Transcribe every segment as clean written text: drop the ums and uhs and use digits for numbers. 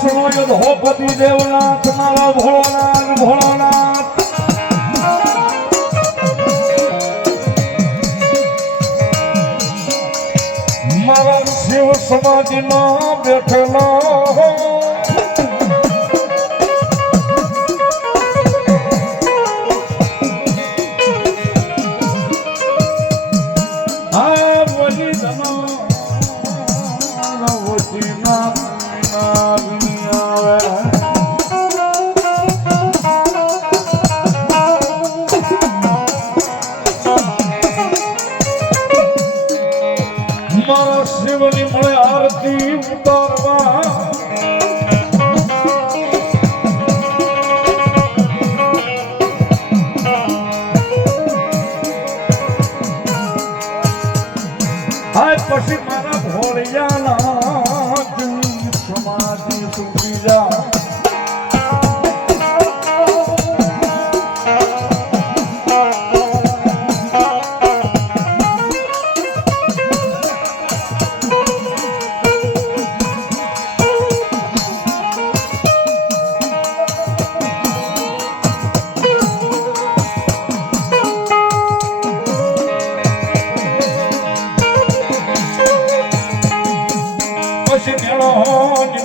સુનો ધોપતિ દેવનાથ મારા ભોળાનાથ ભોળાનાથ મારા શિવ સમાધિમાં બેઠેલો મારા શિવની મળે આરતી ઉતારવા પછી મારા ભોળિયાના સમાધિ સુખી જા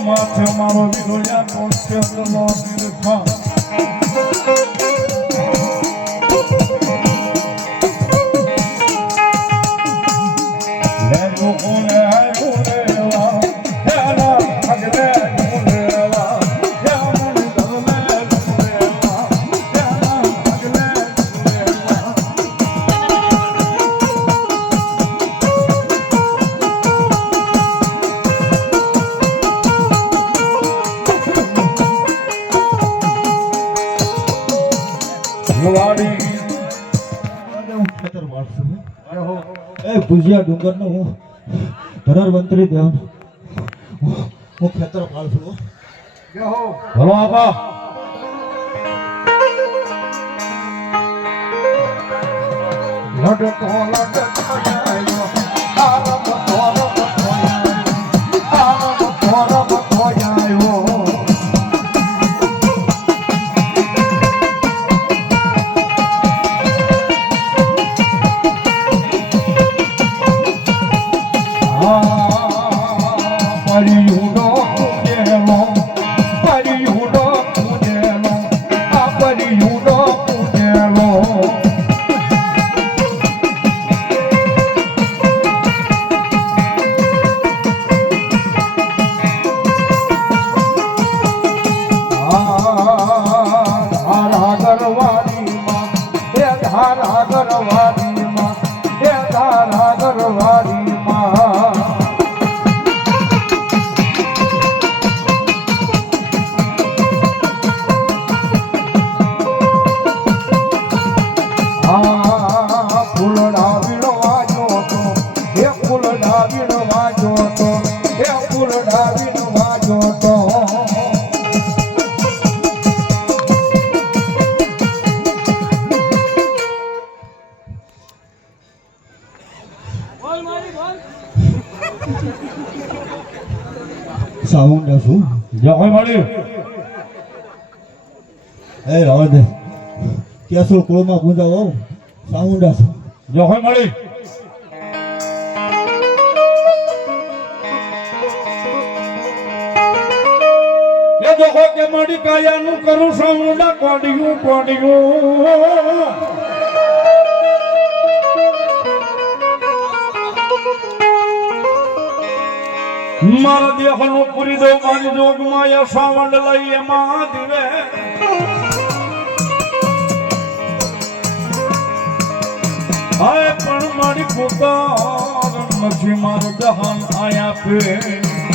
માથે મારો વિરોયા કોસ્ટેબલનો નિરખા લે કોને આય બોલેવા હેલા અગલે બોલેવા યામન દમે બોલેવા યામન અગલે બોલેવા ભુજિયા ડુંગર નો હું ધરરવંતરી દેવ હું ખેતર પાળ છું. હલો આપા લડતો સાઉન્ડ છું જય મળી એ રાવ દે કેસો કોળમાં પૂંજાવો સાઉન્ડ છું જય મળી એ જોખો કે મળી કાયાનું કરું સાઉન્ડ કોડિયું કોડિયું મારા દેહનો પૂરી દો મારી જોગમાં યશાવંડ લઈ એમાં દીવે હાય પણ મારી પોતા નથી મારું જહાન આયા પે